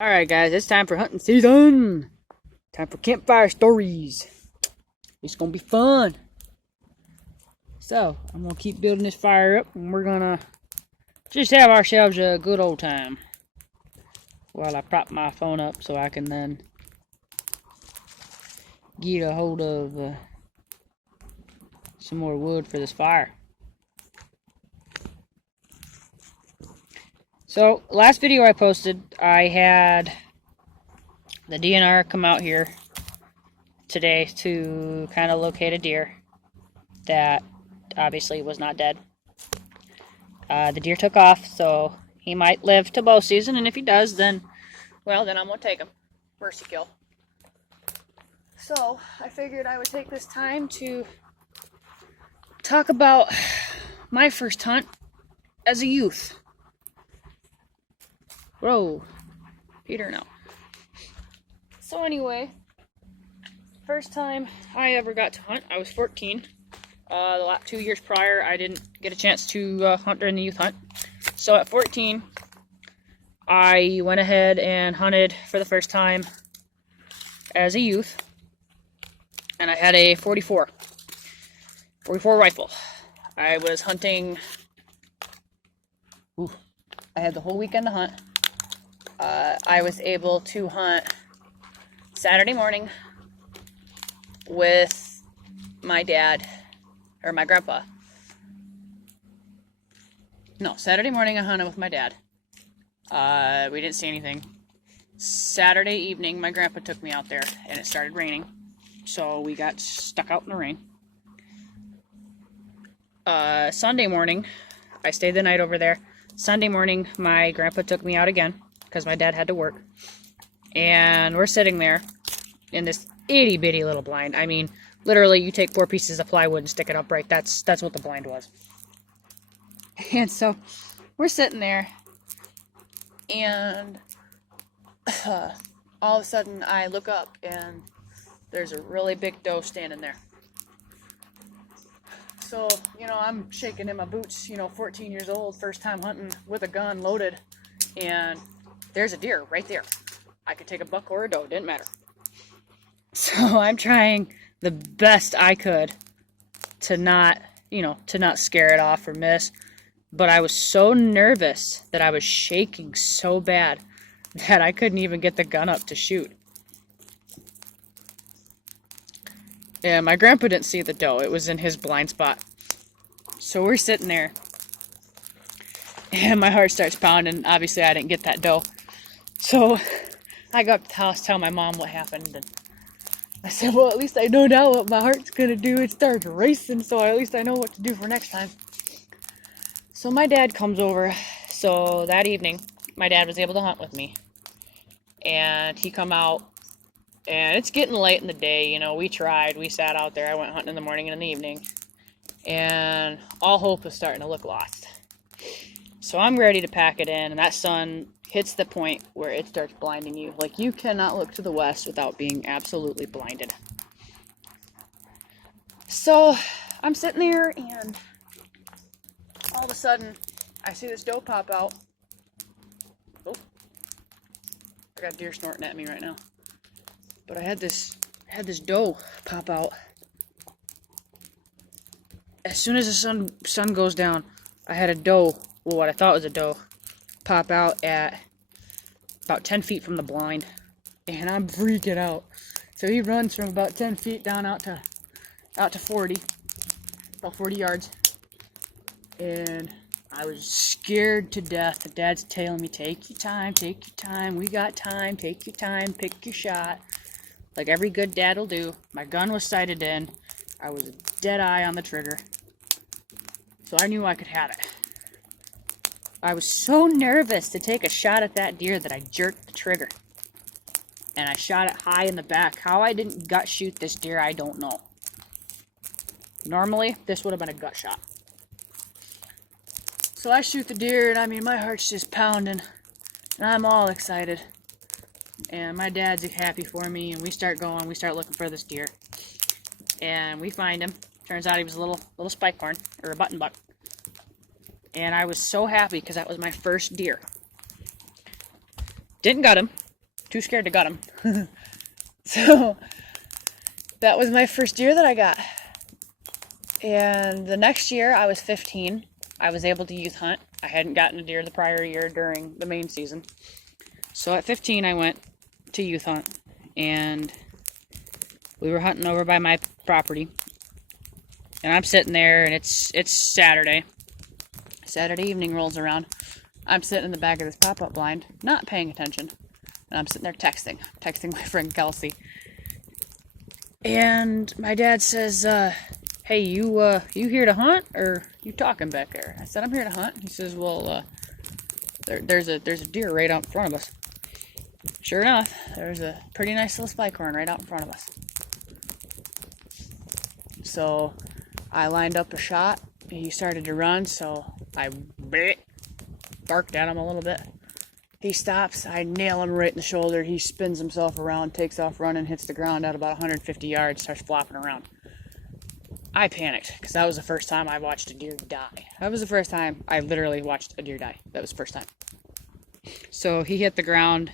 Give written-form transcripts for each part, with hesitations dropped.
Alright guys, it's time for hunting season! Time for campfire stories. It's gonna be fun. So, I'm gonna keep building this fire up and we're gonna just have ourselves a good old time. While I prop my phone up so I can then get a hold of some more wood for this fire. So, last video I posted, I had the DNR come out here today to kind of locate a deer that obviously was not dead. The deer took off, so he might live to bow season, and if he does, then, well, then I'm going to take him. Mercy kill. So, I figured I would take this time to talk about my first hunt as a youth. Whoa, Peter, no. So anyway, first time I ever got to hunt, I was 14. The 2 years prior, I didn't get a chance to hunt during the youth hunt. So at 14, I went ahead and hunted for the first time as a youth. And I had a 44 rifle. I was hunting, I had the whole weekend to hunt. I was able to hunt Saturday morning with my dad, or my grandpa. No, Saturday morning I hunted with my dad. We didn't see anything. Saturday evening, my grandpa took me out there, and it started raining. So we got stuck out in the rain. Sunday morning, I stayed the night over there. Sunday morning, my grandpa took me out again, because my dad had to work. And we're sitting there in this itty bitty little blind. I mean, literally, you take 4 pieces of plywood and stick it upright. That's what the blind was. And so we're sitting there, and all of a sudden I look up, and there's a really big doe standing there. So, I'm shaking in my boots, 14 years old, first time hunting with a gun loaded, and there's a deer right there. I could take a buck or a doe, didn't matter. So I'm trying the best I could to not scare it off or miss. But I was so nervous that I was shaking so bad that I couldn't even get the gun up to shoot. And my grandpa didn't see the doe. It was in his blind spot. So we're sitting there, and my heart starts pounding. Obviously, I didn't get that doe. So I go up to the house, tell my mom what happened, and I said, well, at least I know now what my heart's going to do. It starts racing, so at least I know what to do for next time. So my dad comes over. So that evening, my dad was able to hunt with me. And he come out, and it's getting late in the day. We tried. We sat out there. I went hunting in the morning and in the evening. And all hope was starting to look lost. So I'm ready to pack it in, and that sun hits the point where it starts blinding you. Like, you cannot look to the west without being absolutely blinded. So I'm sitting there, and all of a sudden I see this doe pop out. Oh, I got deer snorting at me right now. But I had this doe pop out. As soon as the sun goes down, I had a doe, well, what I thought was a doe, pop out at about 10 feet from the blind, and I'm freaking out. So he runs from about 10 feet down out to 40, about 40 yards, and I was scared to death. The dad's telling me, take your time, we got time, take your time, pick your shot, like every good dad will do. My gun was sighted in. I was a dead eye on the trigger, so I knew I could have it. I was so nervous to take a shot at that deer that I jerked the trigger. And I shot it high in the back. How I didn't gut shoot this deer, I don't know. Normally, this would have been a gut shot. So I shoot the deer, and I mean, my heart's just pounding. And I'm all excited. And my dad's happy for me, and we start going. We start looking for this deer. And we find him. Turns out he was a little spike horn, or a button buck. And I was so happy because that was my first deer. Didn't gut him. Too scared to gut him. So that was my first deer that I got. And the next year, I was 15. I was able to youth hunt. I hadn't gotten a deer the prior year during the main season. So at 15, I went to youth hunt. And we were hunting over by my property. And I'm sitting there, and it's Saturday. Saturday evening rolls around. I'm sitting in the back of this pop-up blind, not paying attention. And I'm sitting there texting my friend Kelsey. And my dad says, hey, you here to hunt, or you talking back there? I said, I'm here to hunt. He says, well, there's a deer right out in front of us. Sure enough, there's a pretty nice little spike horn right out in front of us. So I lined up a shot. He started to run, so I barked at him a little bit. He stops. I nail him right in the shoulder. He spins himself around, takes off running, hits the ground at about 150 yards, starts flopping around. I panicked because that was the first time I watched a deer die. That was the first time I literally watched a deer die. That was the first time. So he hit the ground,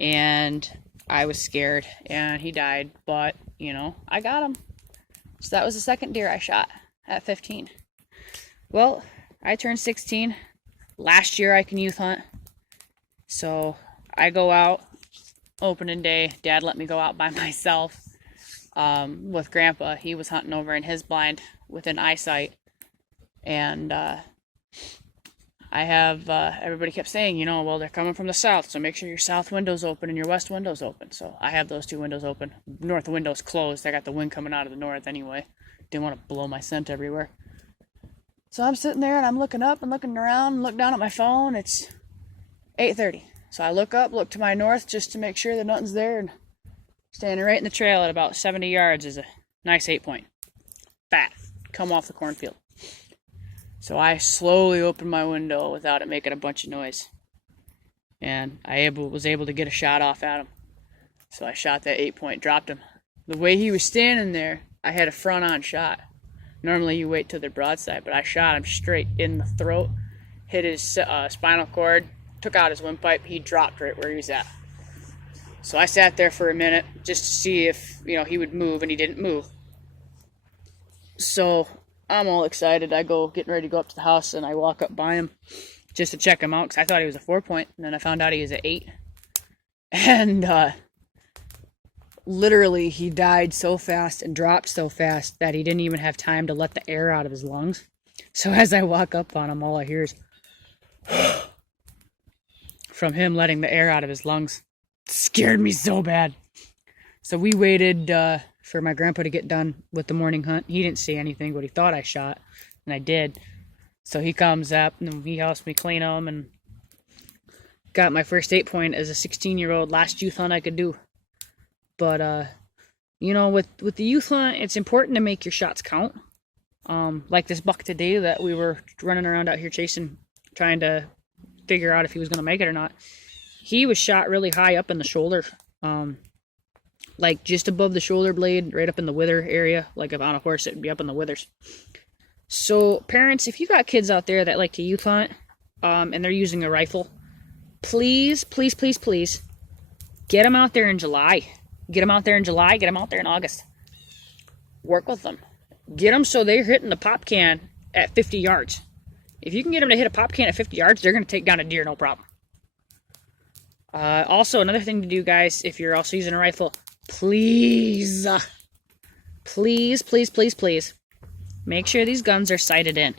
and I was scared, and he died. But, you know, I got him. So that was the second deer I shot at 15. Well, I turned 16. Last year I can youth hunt. So I go out opening day. Dad let me go out by myself with Grandpa. He was hunting over in his blind within eyesight. And I have, everybody kept saying, you know, well, they're coming from the south, so make sure your south window's open and your west window's open. So I have those two windows open. North window's closed. I got the wind coming out of the north anyway. Didn't want to blow my scent everywhere. So I'm sitting there and I'm looking up and looking around and look down at my phone. It's 8:30. So I look up, look to my north just to make sure that nothing's there, and standing right in the trail at about 70 yards is a nice 8-point. Fat. Come off the cornfield. So I slowly opened my window without it making a bunch of noise. And I was able to get a shot off at him. So I shot that 8-point, dropped him. The way he was standing there, I had a front-on shot. Normally you wait till they're broadside, but I shot him straight in the throat, hit his spinal cord, took out his windpipe. He dropped right where he was at. So I sat there for a minute just to see if, you know, he would move, and he didn't move. So I'm all excited. I go getting ready to go up to the house, and I walk up by him just to check him out because I thought he was a 4-point, and then I found out he was an 8. And literally he died so fast and dropped so fast that he didn't even have time to let the air out of his lungs. So as I walk up on him, all I hear is from him letting the air out of his lungs. It scared me so bad. So we waited for my grandpa to get done with the morning hunt. He didn't see anything, but he thought I shot, and I did. So he comes up, and he helps me clean them, and got my first 8-point as a 16-year-old, last youth hunt I could do. But, you know, with the youth hunt, it's important to make your shots count. Like this buck today that we were running around out here chasing, trying to figure out if he was going to make it or not. He was shot really high up in the shoulder, like just above the shoulder blade, right up in the wither area. Like if on a horse, it'd be up in the withers. So parents, if you got kids out there that like to youth hunt, and they're using a rifle, please, please, please, please, get them out there in July. Get them out there in July, get them out there in August. Work with them. Get them so they're hitting the pop can at 50 yards. If you can get them to hit a pop can at 50 yards, they're going to take down a deer, no problem. Also, another thing to do, guys, if you're also using a rifle, please, please, please, please, please, make sure these guns are sighted in.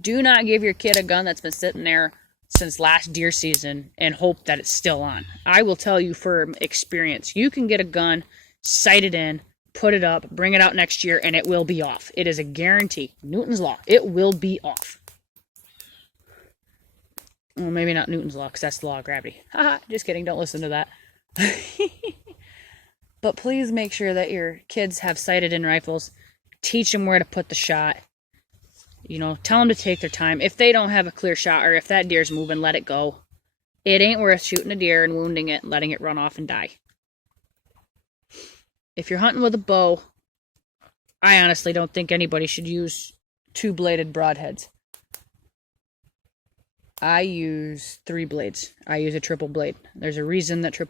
Do not give your kid a gun that's been sitting there since last deer season and hope that it's still on. I will tell you from experience, you can get a gun sighted in, put it up, bring it out next year, and it will be off. It is a guarantee. Newton's law. It will be off. Well, maybe not Newton's law, because that's the law of gravity. Haha, just kidding. Don't listen to that. But please make sure that your kids have sighted in rifles. Teach them where to put the shot. You know, tell them to take their time. If they don't have a clear shot, or if that deer's moving, let it go. It ain't worth shooting a deer and wounding it and letting it run off and die. If you're hunting with a bow, I honestly don't think anybody should use 2-bladed broadheads. I use 3 blades. I use a triple blade. There's a reason that triple